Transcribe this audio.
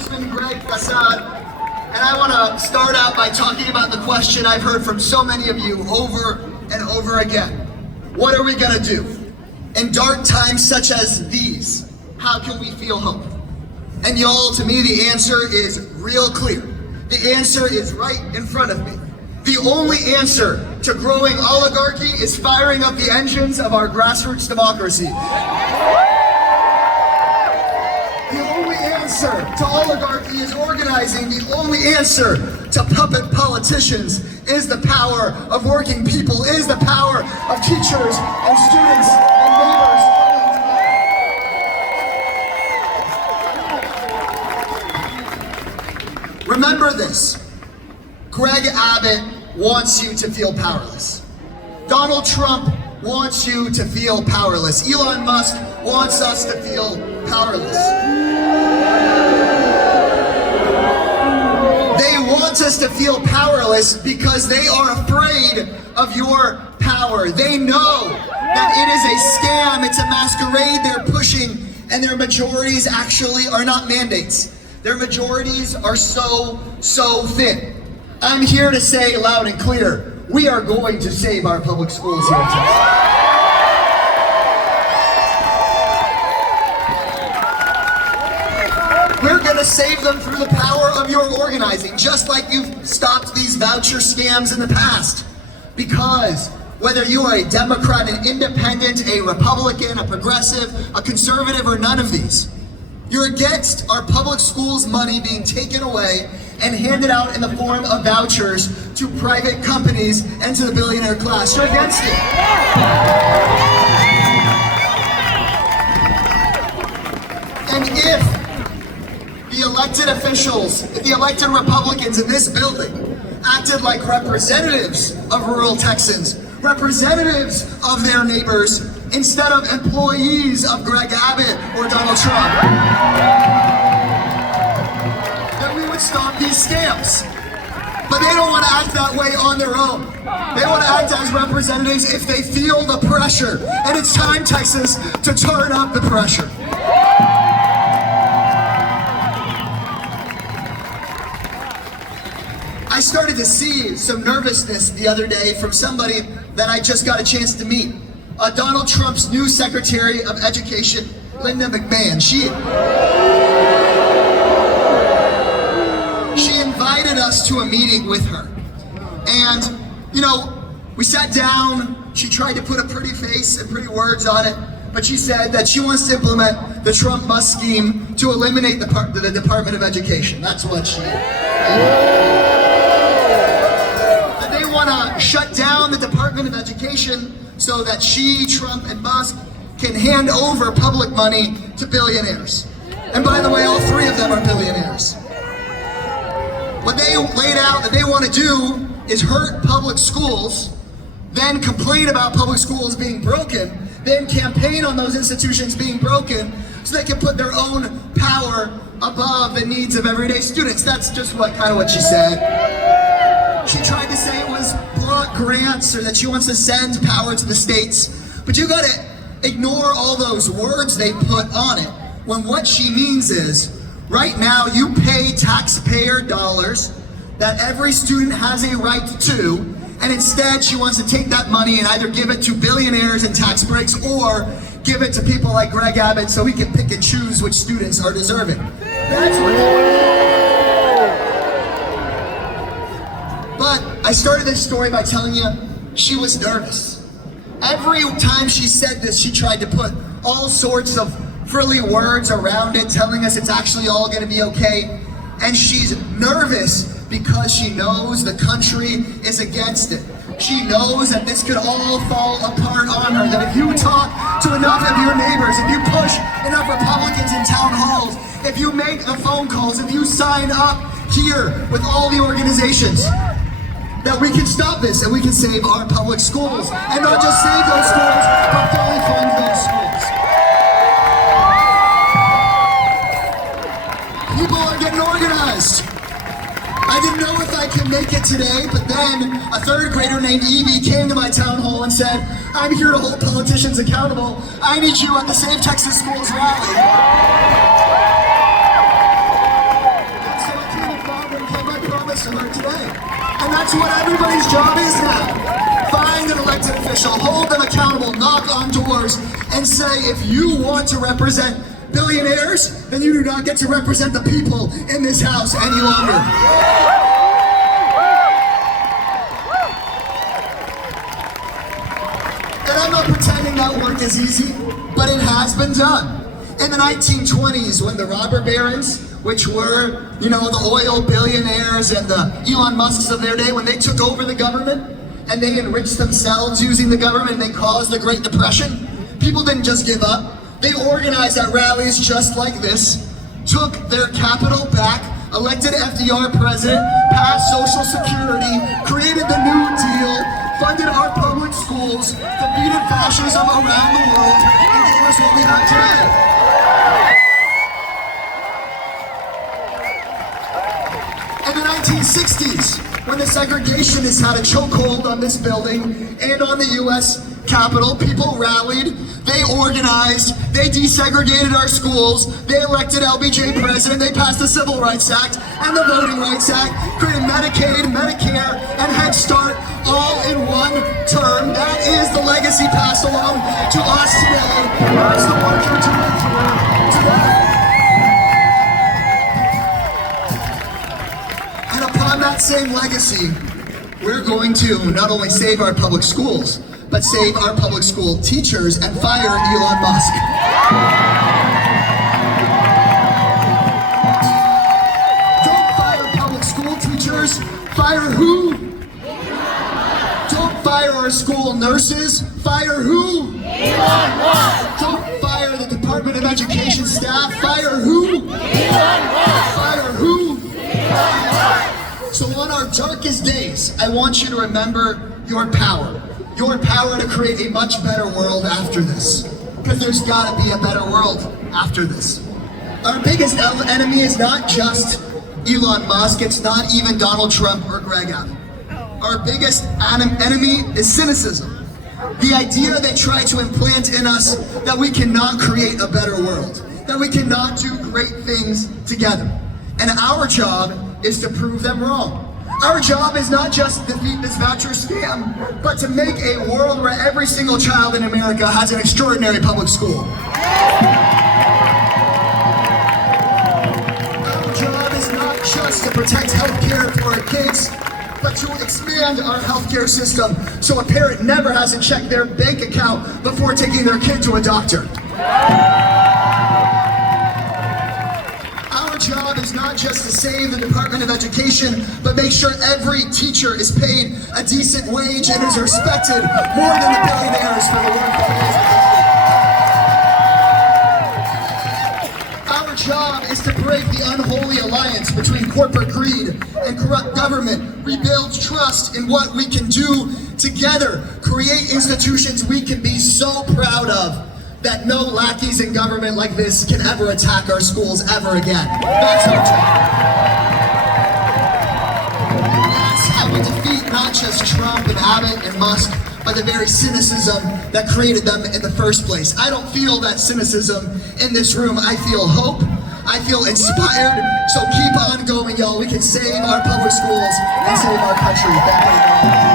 Congressman Casar, and I want to start out by talking about the question I've heard from so many of you over and over again. What are we going to do? In dark times such as these, how can we feel hope? And y'all, to me, the answer is real clear. The answer is right in front of me. The only answer to growing oligarchy is firing up the engines of our grassroots democracy. The only answer to oligarchy is organizing. The only answer to puppet politicians is the power of working people, is the power of teachers and students and neighbors. Remember this. Greg Abbott wants you to feel powerless. Donald Trump wants you to feel powerless. Elon Musk wants us to feel powerless. They want us to feel powerless because they are afraid of your power. They know that it is a scam, it's a masquerade they're pushing, and their majorities actually are not mandates. Their majorities are so thin. I'm here to say loud and clear, we are going to save our public schools here in Texas. We're going to save them through the power of your organizing, just like you've stopped these voucher scams in the past. Because whether you are a Democrat, an independent, a Republican, a progressive, a conservative, or none of these, you're against our public schools' money being taken away and handed out in the form of vouchers to private companies and to the billionaire class. You're against it. And if the elected officials, if the elected Republicans in this building acted like representatives of rural Texans, representatives of their neighbors, instead of employees of Greg Abbott or Donald Trump, then we would stop these scams. But they don't want to act that way on their own. They want to act as representatives if they feel the pressure. And it's time, Texas, to turn up the pressure. I started to see some nervousness the other day from somebody that I just got a chance to meet. Donald Trump's new Secretary of Education, Linda McMahon. She invited us to a meeting with her. And, you know, we sat down, she tried to put a pretty face and pretty words on it, but she said that she wants to implement the Trump-Musk scheme to eliminate the Department of Education. That's what she that they want to shut down the Department of Education so that she, Trump, and Musk can hand over public money to billionaires. And by the way, all three of them are billionaires. What they laid out that they want to do is hurt public schools, then complain about public schools being broken, then campaign on those institutions being broken so they can put their own power above the needs of everyday students. That's just kind of what she said. She tried to say it was block grants or that she wants to send power to the states. But you gotta ignore all those words they put on it, when what she means is, right now you pay taxpayer dollars that every student has a right to, and instead she wants to take that money and either give it to billionaires and tax breaks or give it to people like Greg Abbott so he can pick and choose which students are deserving. That's what they want to do. But I started this story by telling you she was nervous. Every time she said this, she tried to put all sorts of frilly words around it, telling us it's actually all going to be okay. And she's nervous because she knows the country is against it. She knows that this could all fall apart on her, that if you talk to enough of your neighbors, if you push enough Republicans in town halls, if you make the phone calls, if you sign up here with all the organizations, that we can stop this and we can save our public schools. And not just save those schools, but fully fund those schools. People are getting organized. I didn't know if I could make it today, but then a third grader named Evie came to my town hall and said, I'm here to hold politicians accountable. I need you at the Save Texas Schools rally. And that's what everybody's job is now. Find an elected official, hold them accountable, knock on doors, and say, if you want to represent billionaires, then you do not get to represent the people in this house any longer. And I'm not pretending that work is easy, but it has been done. In the 1920s, when the robber barons, which were, the oil billionaires and the Elon Musks of their day, when they took over the government and they enriched themselves using the government and they caused the Great Depression, people didn't just give up. They organized at rallies just like this, took their capital back, elected FDR president, passed Social Security, created the New Deal, funded our public schools, defeated fascism around the world, and gave us what we have today. In the 1960s, when the segregationists had a chokehold on this building and on the U.S. Capitol, people rallied, they organized, they desegregated our schools, they elected LBJ president, they passed the Civil Rights Act and the Voting Rights Act, created Medicaid, Medicare, and Head Start all in one term. That is the legacy passed along to us today. That's the work you're doing for today. And upon that same legacy, we're going to not only save our public schools, but save our public school teachers and fire Elon Musk. Don't fire public school teachers. Fire who? Don't fire our school nurses. Fire who? Elon Musk. Don't fire the Department of Education staff. Fire who? Elon Musk. Fire who? Elon Musk. So on our darkest days, I want you to remember your power. Your power to create a much better world after this. Because there's gotta be a better world after this. Our biggest enemy is not just Elon Musk, it's not even Donald Trump or Greg Abbott. Our biggest enemy is cynicism. The idea they try to implant in us that we cannot create a better world, that we cannot do great things together. And our job is to prove them wrong. Our job is not just to defeat this voucher scam, but to make a world where every single child in America has an extraordinary public school. Our job is not just to protect healthcare for our kids, but to expand our healthcare system so a parent never has to check their bank account before taking their kid to a doctor. Our job is not just to save the Department of Education, but make sure every teacher is paid a decent wage and is respected more than the billionaires for the work that they do. Our job is to break the unholy alliance between corporate greed and corrupt government, rebuild trust in what we can do together, create institutions we can be so proud of, that no lackeys in government like this can ever attack our schools ever again. That's our job. That's how we defeat not just Trump and Abbott and Musk, but the very cynicism that created them in the first place. I don't feel that cynicism in this room. I feel hope. I feel inspired. So keep on going, y'all. We can save our public schools and save our country. Thank you.